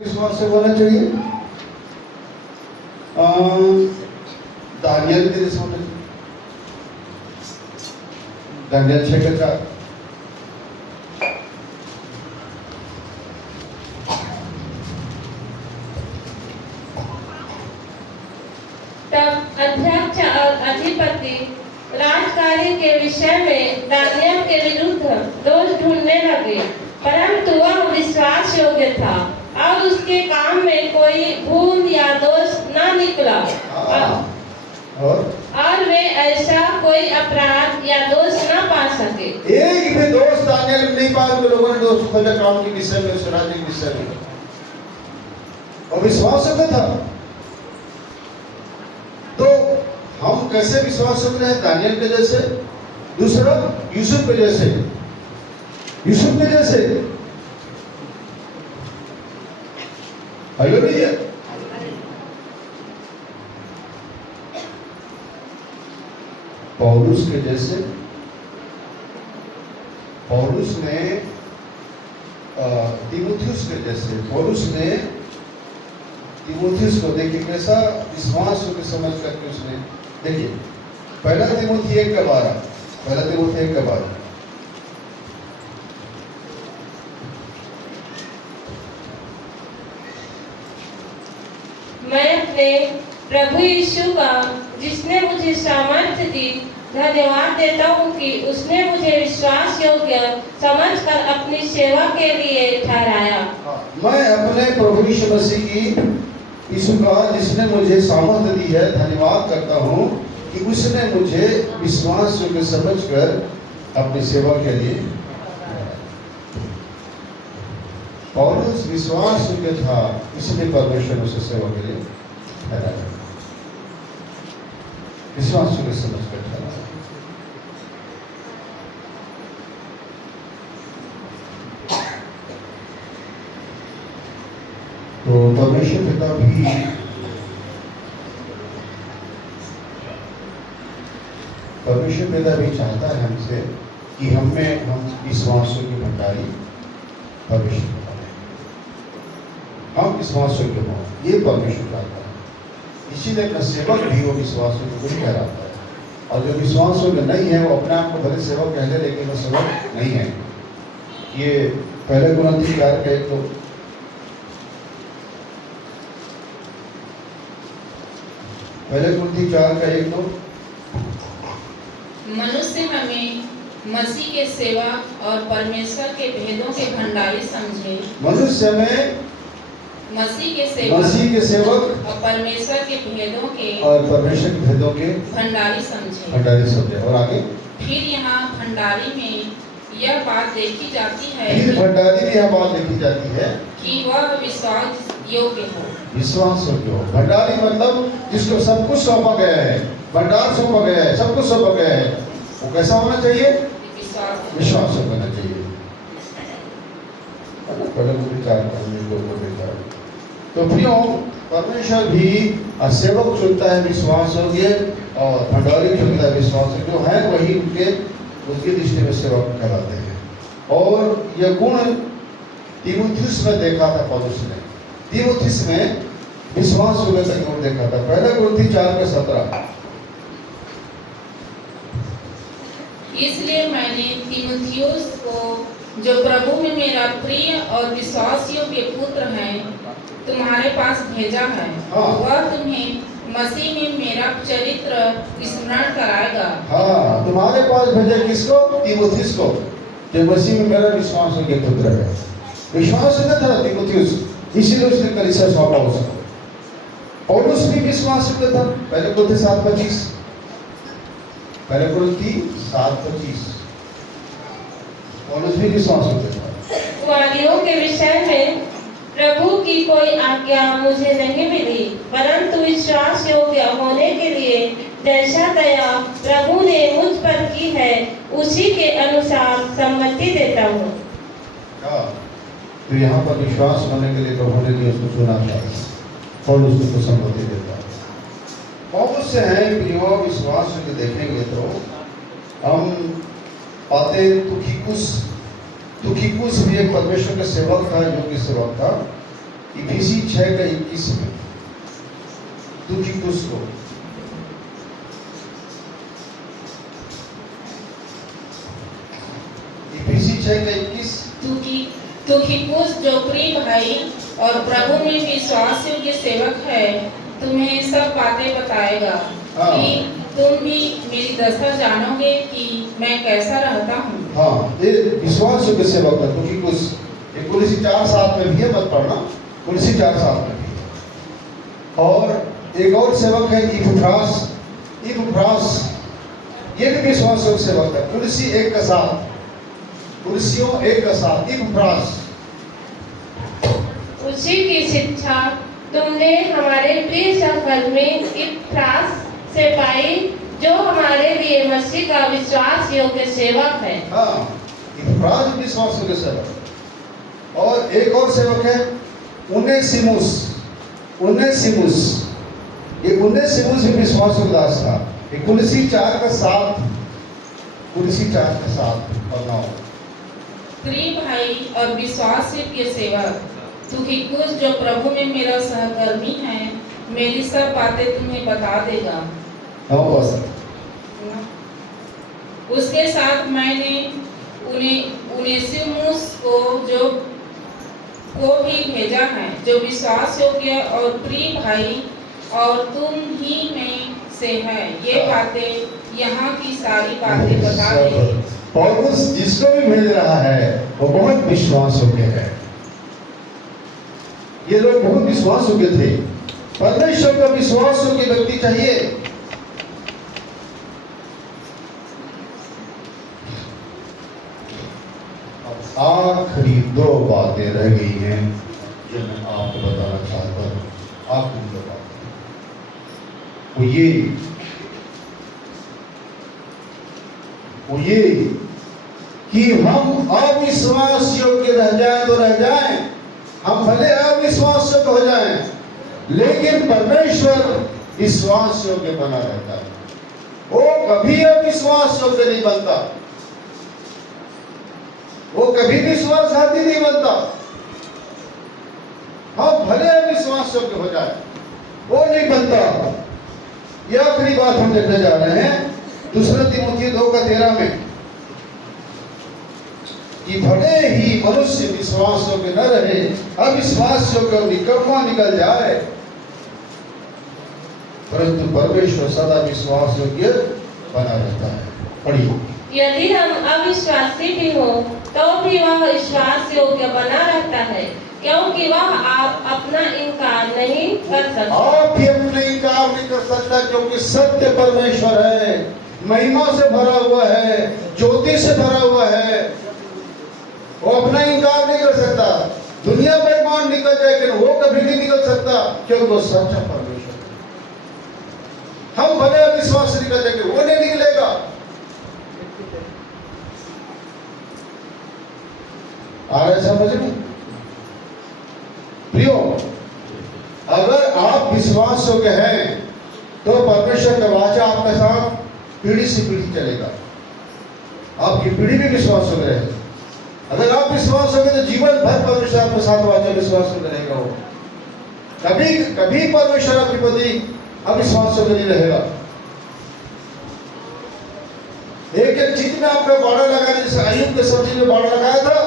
विश्वास से होना चाहिए। दानियल के जैसे होना चाहिए। दानियल 6:4। तब अध्यक्ष और अधिपति राजकार्य के विषय में दानियल के विरुद्ध दोष ढूंढने लगे, परंतु वह विश्वास योग्य था और उसके काम में कोई भूल या दोष न निकला और वे ऐसा कोई अपराध या दोष न पा सके। एक भी दोष दानियल में नहीं पाया। लोगों ने दोष खोजा काम के विषय में, उस राज्य के विषय में, और विश्वास योग्य था। तो हम कैसे विश्वास योग्य हैं? दानियल के जैसे। दूसरा, यूसुफ के जैसे। यूसुफ के जैसे हालेलुया। पौलुस के जैसे। पौलुस ने तीमुथियुस के जैसे। पौलुस ने तीमुथियुस को देखिए कैसा विश्वास को समझ करके उसने, देखिए पहला तीमुथी 1:12। पहला तीमुथी 1:12। मैं अपने प्रभु यीशु का, जिसने मुझे सामर्थ्य दी, धन्यवाद देता हूँ कि उसने मुझे विश्वास योग्य समझकर अपनी सेवा के लिए ठहराया। मैं अपने प्रभु यीशु मसीह की, यीशु का, जिसने मुझे सामर्थ्य दी है, धन्यवाद करता हूँ कि उसने मुझे विश्वास योग्य समझकर अपनी सेवा के लिए। पौलुस विश्वास योग्य था, इसलिए परमेश्वर उसे सेवा के लिए ठहराया। विश्वास योग्य समझकर ठहराया। तो परमेश्वर पिता भी चाहता है हमसे कि हम विश्वास योग्य भंडारी परमेश्वर पिता हैं। हम विश्वास योग्य हों, ये परमेश्वर चाहता है। इसीलिए अपना सेवक भी वो विश्वास योग्य को ही ठहराता है। और जो विश्वास योग्य नहीं है वो अपने आप को भले सेवक कह ले, लेकिन वो सेवक नहीं है। ये पहले कुरिन्थी 4:1। पहले कुरिन्थी 4:1। मनुष्य हमें मसीह के सेवक और परमेश्वर के भेदों के भंडारी समझे। मनुष्य में मसीह के सेवक और परमेश्वर के भेदों के भंडारी समझे। और आगे फिर यहाँ भंडारी में यह बात देखी जाती है कि वह विश्वास योग्य हो। विश्वास योग्य हो। भंडारी मतलब जिसको सब कुछ सौंपा गया है, भंडार सौंपा गया है, सब कुछ सौंपा गया है, वो कैसा होना चाहिए? विश्वास होना चाहिए। तो प्रियो, परमेश्वर भी सेवक चुनता है विश्वास योग्य, और भंडारी चुनता है विश्वास योग्य। जो है वही उनकी दृष्टि में सेवक कहलाते हैं। और यह गुण तीमुथियुस में देखा था पौलुस ने। तीमुथियुस में विश्वास योग्यता का गुण देखा था। पहला कुरिन्थी 4:17। इसलिए मैंने तीमुथियुस को, जो प्रभु में मेरा प्रिय और विश्वास योग्य पुत्र है, तुम्हारे पास भेजा है। वह तुम्हें मसीह में मेरा चरित्र स्मरण कराएगा। हाँ, तुम्हारे पास भेजा किसको? तीमुथियुस को, जो मसीह में मेरा विश्वास योग्य पुत्र है। विश्वास योग्य था तीमुथियुस, इसीलिए उसने कलीसिया सौंपा उसको। पौलुस भी विश्वास योग्य था। पहले कुरिन्थी 7:25। पहले कुरिन्थी 7:25। पौलुस भी विश्वास योग्य था। कुंवारियों के विषय में प्रभु की कोई आज्ञा मुझे नहीं मिली, परंतु विश्वास योग्य होने के लिए जैसा दया प्रभु ने मुझ पर की है, उसी के अनुसार सम्मति देता हूँ। तो यहाँ पर विश्वास होने के लिए प्रभु ने उसको चुना था। पौलुस को सम्मति देता है। बहुत से हैं प्रियो, विश्वास के देखेंगे तो हम पाते तुखिकुस भी एक परमेश्वर का सेवक था, योग्य सेवक था। इफिसी 6:21 में तुखिकुस को इफिसी 6:21 तुखिकुस जो प्रिय भाई और प्रभु में विश्वास योग्य सेवक है तुम्हें सब बातें बताएगा कि तुम भी मेरी दशा जानोगे कि मैं कैसा रहता हूँ। हाँ, ये विश्वास योग्य सेवक है तुखिकुस। ये कुलिसी 4:7 में भी है, मत पढ़ना, कुलिसी 4:7 में भी है। और एक और सेवक है इपफ्रास, ये भी विश्वास योग्य सेवक है। कुलिसी 1:7, कुलिसियों 1:7, इपफ्रास। उसी की शिक्षा तुमने हमारे प्रिय सहकर्मी इपफ्रास से पाई, जो हमारे लिए मसीह का विश्वास योग्य सेवक है। हाँ, इपफ्रास विश्वास योग्य सेवक। और एक और सेवक है उनेसिमुस। ये उनेसिमुस भी विश्वास योग्य दास था। ये कुलिसी 4:7, कुलिसी 4:7 और 9। प्रिय भाई और विश्वास योग्य सेवक तुखिकुस जो प्रभु में मेरा सहकर्मी है मेरी सब बातें तुम्हें बता देगा। उसके साथ मैंने उनेसिमुस को भी भेजा है, जो विश्वास योग्य और प्रिय भाई और तुम ही में से है। ये बातें यहाँ की सारी बातें बता देगी। पौलुस जिसको भी भेज रहा है वो बहुत विश्वास योग्य है। ये लोग बहुत विश्वास योग्य थे। परमेश्वर का विश्वास योग्य व्यक्ति चाहिए। अब आखिरी 2 बातें रह गई हैं जो मैं आपको बताना चाहता हूँ। आखिरी 2 बातें वो ये कि हम अविश्वास योग्य रह जाएं तो रह जाएं, हम भले अविश्वास योग्य हो जाएं, लेकिन परमेश्वर विश्वास योग्य बना रहता है। वो कभी अविश्वास योग्य नहीं बनता, वो कभी विश्वासघाती नहीं बनता। हम भले अविश्वास योग्य हो जाए, वो नहीं बनता। यह आखिरी बात हम देखने जा रहे हैं 2 तीमुथियुस 2:13 में कि भले ही मनुष्य विश्वास योग्य न रहे, अविश्वास योग्य और निकम्मा निकल जाए, परंतु परमेश्वर सदा विश्वास योग्य बना रहता है। पढ़िए। यदि हम अविश्वासी भी हो तो भी वह विश्वास योग्य बना रहता है, क्योंकि वह आप अपना इनकार नहीं कर सकता। आप भी अपना इनकार नहीं कर सकता, क्योंकि सत्य परमेश्वर है, महिमा से भरा हुआ है, ज्योति से भरा हुआ है। वो अपना इनकार नहीं कर सकता। दुनिया बेईमान निकल जाए लेकिन वो कभी नहीं निकल सकता, क्योंकि वो सच्चा परमेश्वर है। हम भले अविश्वास से निकल जाएंगे, वो नहीं निकलेगा। आ रहे समझ में? प्रियो, अगर आप विश्वास योग्य हैं तो परमेश्वर का वाचा आपके साथ पीढ़ी से पीढ़ी चलेगा। आपकी पीढ़ी भी विश्वास योग्य रहेगी। अगर आप विश्वास योग्य तो जीवन भर परमेश्वर आपके साथ वाचा विश्वास योग्य रहेगा। वो कभी परमेश्वर आपके प्रति अविश्वास योग्य नहीं रहेगा। एक चीज में आपका बाड़ा लगाने, जैसे अय्यूब के सब चीज में बाड़ा लगाया था,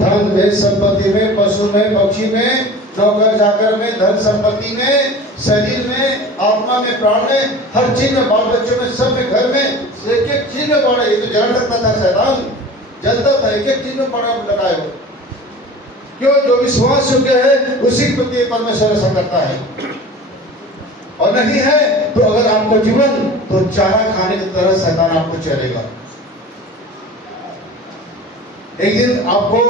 धन में, संपत्ति में, पशु में, पक्षी में, नौकर चाकर में, धन संपत्ति में, शरीर में, आत्मा में, प्राण में, हर चीज में, बाल बच्चों में, सब में, घर में, एक चीज में बाड़ा। ये तो जला सकता था शैतान, जलता था, एक चीज में बाड़ा लगाए हो। क्यों? जो विश्वास योग्य है उसी के प्रति परमेश्वर ऐसा करता है। और नहीं है तो अगर आपका जीवन तो चारा खाने की तरह शैतान आपको चलेगा। एक दिन आपको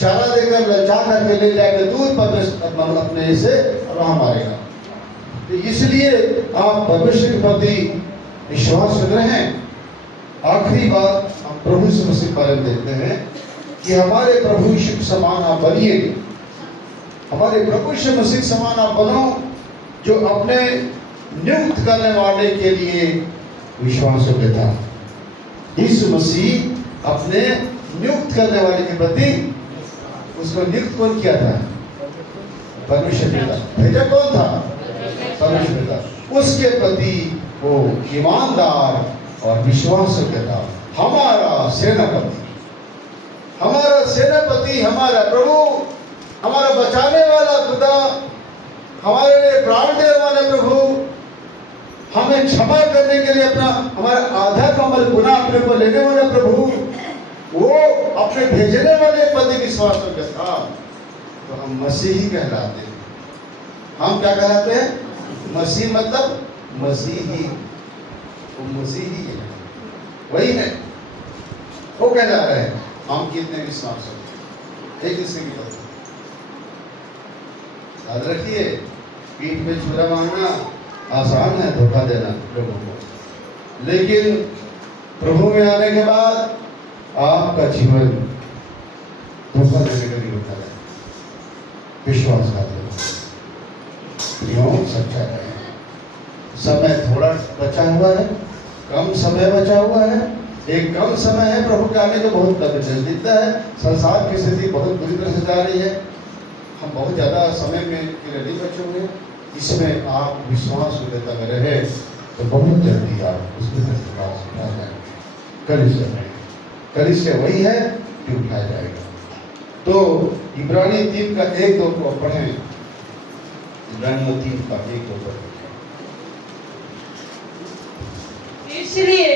चारा देकर ललचा करके ले जाएगा दूध, परमेश्वर अपने से वहां मारेगा। तो इसलिए आप परमेश्वर के प्रति विश्वास रख रहे हैं। आखिरी बात हम प्रभु यीशु मसीह के बारे में देखते हैं कि हमारे प्रभु यीशु के समान आप बनिए। हमारे प्रभु यीशु मसीह के समान आप बनो, जो अपने नियुक्त करने वाले के लिए विश्वास योग्य था। यीशु मसीह अपने नियुक्त करने वाले के प्रति उसको नियुक्त कौन किया था? परमेश्वर पिता। भेजा कौन था? परमेश्वर पिता। उसके प्रति वो ईमानदार और विश्वासयोग्य था। हमारा सेनापति, हमारा सेनापति, हमारा प्रभु, हमारा बचाने वाला खुदा, हमारे लिए प्राण देने वाले प्रभु, हमें क्षमा करने के लिए अपना हमारा आधा का हमारे गुनाह अपने को लेने वाला प्रभु, वो अपने भेजने वाले पति विश्वासयोग्य था। तो हम मसीही कहलाते हैं। हम क्या कहलाते हैं? मसीह मतलब मसीही। वो मसीही है, वही है। वो कह जा रहे हैं हम कितने विश्वासयोग्य, एक दूसरे की बात याद रखिए। पीठ पे छुरा मांगना आसान है, धोखा देना लोगों को, लेकिन प्रभु में आने के बाद आपका जीवन धोखा देने का नहीं होता है, विश्वासघात क्यों? सच्चा है। समय थोड़ा बचा हुआ है, कम समय बचा हुआ है, एक कम समय है प्रभु के आने का, बहुत दिखता है। संसार की स्थिति बहुत बुरी तरह से जा रही है, हम बहुत ज़्यादा समय में के लिए नहीं बचे हुए। इसमें आप विश्वास योग्यता में रहे तो बहुत जल्दी आप उसके विश्वास उठा जाएंगे। कलिसिया वही है कि उठाया जाएगा। तो इब्रानी 3 का 1-2 को पढ़ें। इब्रानी 3 का 1-2 पढ़ें। इसलिए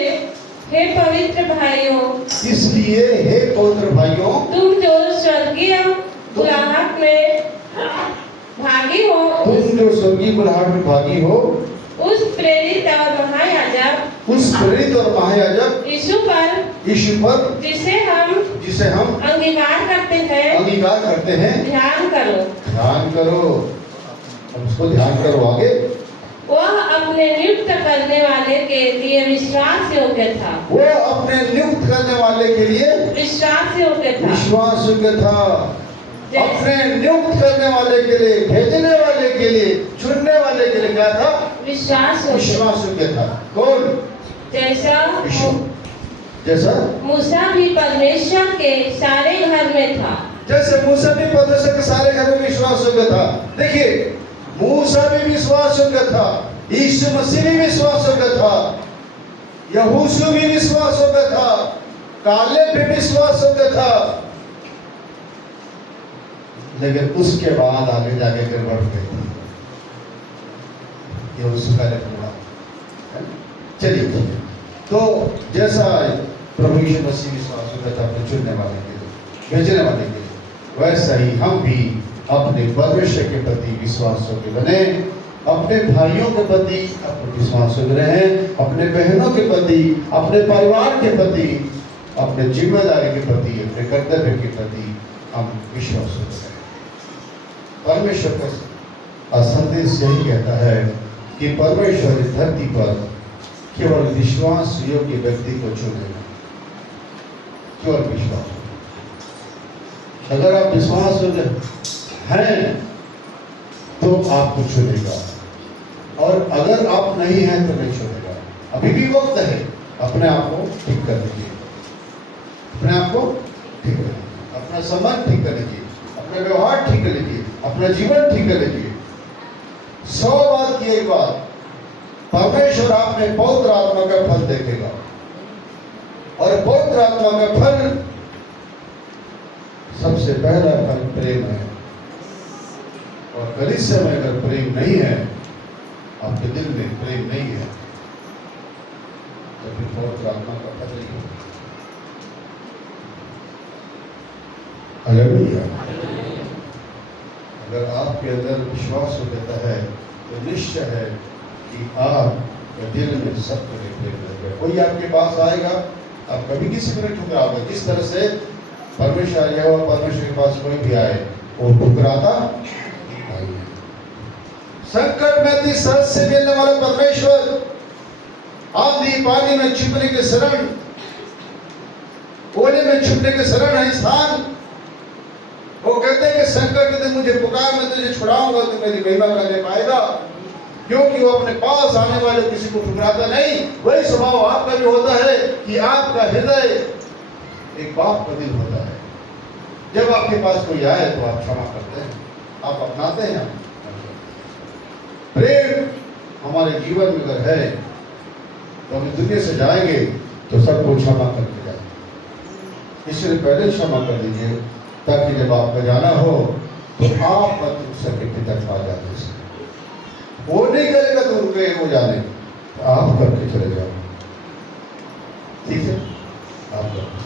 हे पवित्र भाइयों, इसलिए हे पवित्र भाइयों, तुम जो स्वर्गीय बुलाहट में भागी हो, तुम जो स्वर्गीय बुलाहट में भागी हो, उस प्रेरित और महायाजक, उस प्रेरित और महायाजक यीशु पर, जिसे हम अंगीकार करते हैं, ध्यान करो। अब उसको ध्यान करो आगे। वह अपने नियुक्त करने वाले के लिए विश्वास योग्य था। वो अपने नियुक्त करने वाले के लिए विश्वास योग्य था। अपने नियुक्त करने वाले के लिए, भेजने वाले के लिए, चुनने वाले के लिए क्या था? विश्वास योग्य था। कौन? जैसा मूसा भी परमेश्वर के सारे घर में था। जैसे मूसा भी परमेश्वर के सारे घर में विश्वास योग्य था। देखिए, मूसा भी विश्वास योग्य था, यीशु मसीह भी विश्वास योग्य था, यहोशू भी विश्वास योग्य था, कालेब भी विश्वास योग्य था। लेकिन उसके बाद आगे जाके गड़बड़ हो गई। यहोशू का पूरा चलिए। तो जैसा प्रभु यीशु मसीह विश्वास योग्य था अपने चुनने वाले के लिए, भेजने वाले के लिए, वैसा ही हम भी अपने परमेश्वर के प्रति विश्वास योग्य बने, अपने भाइयों के प्रति अपने विश्वास योग्य रहें, अपने बहनों के प्रति, अपने परिवार के प्रति, अपने जिम्मेदारी के प्रति, अपने कर्तव्य के प्रति हम विश्वास योग्य रहें। परमेश्वर का संदेश यही कहता है कि परमेश्वर इस धरती पर केवल विश्वास योग्य व्यक्ति को चुनेगा, केवल विश्वास। अगर आप विश्वास योग्य हैं तो आपको चुनेगा, और अगर आप नहीं हैं तो नहीं चुनेगा। अभी भी वक्त है अपने आप को ठीक कर लीजिए, अपने आप को ठीक कर लीजिए, अपना संबंध ठीक कर लीजिए, अपना व्यवहार ठीक कर लीजिए, अपना जीवन ठीक कर लीजिए। 100 बार की एक बात, परमेश्वर आप में पवित्र आत्मा का फल देखेगा, और पवित्र आत्मा का फल सबसे पहला फल प्रेम है। और कलीसिया में अगर प्रेम नहीं है, आपके दिल में प्रेम नहीं है, तो फिर पवित्र आत्मा का फल नहीं होगा। हालेलुया। अगर आपके अंदर विश्वास हो जाता है तो निश्चय है कि आपके दिल में सत्य में प्रेम रहेगा। कोई आपके पास आएगा, आप कभी किसी को नहीं ठुकराओगे। जिस तरह से परमेश्वर आया हुआ, परमेश्वर के पास कोई भी आए वो ठुकराता नहीं है। संकट में इतनी सरस से मिलने वाला परमेश्वर, आंधी पानी में छिपने के शरण, ओले में छिपने के शरण है स्थान। वो कहते हैं कि संकट के दिन मुझे पुकार, मैं तुझे छुड़ाऊंगा, तू मेरी महिमा करने पाएगा। क्योंकि वो अपने पास आने वाले किसी को ठुकराता नहीं। वही स्वभाव आपका भी होता है कि आपका हृदय एक बाप का दिल होता है। जब आपके पास कोई आए तो आप क्षमा करते हैं, आप अपनाते हैं। प्रेम हमारे जीवन में अगर है तो हम दुनिया से जाएंगे तो सबको क्षमा करके जाएंगे। इसलिए पहले क्षमा कर दीजिए ताकि जब आपका जाना हो तो आप मत सके पिता पा जाते। वो नहीं करेगा तो रुके वो जाने, तो आप करके चले जाओ। ठीक है, आप करके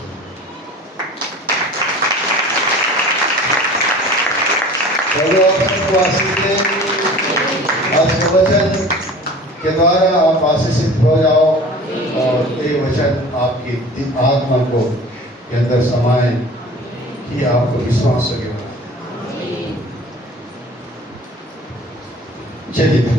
आज के वचन के द्वारा आप आशीषित हो जाओ और ये वचन आपकी आत्मा को के अंदर समाए कि आपको विश्वास हो गया। चलिए।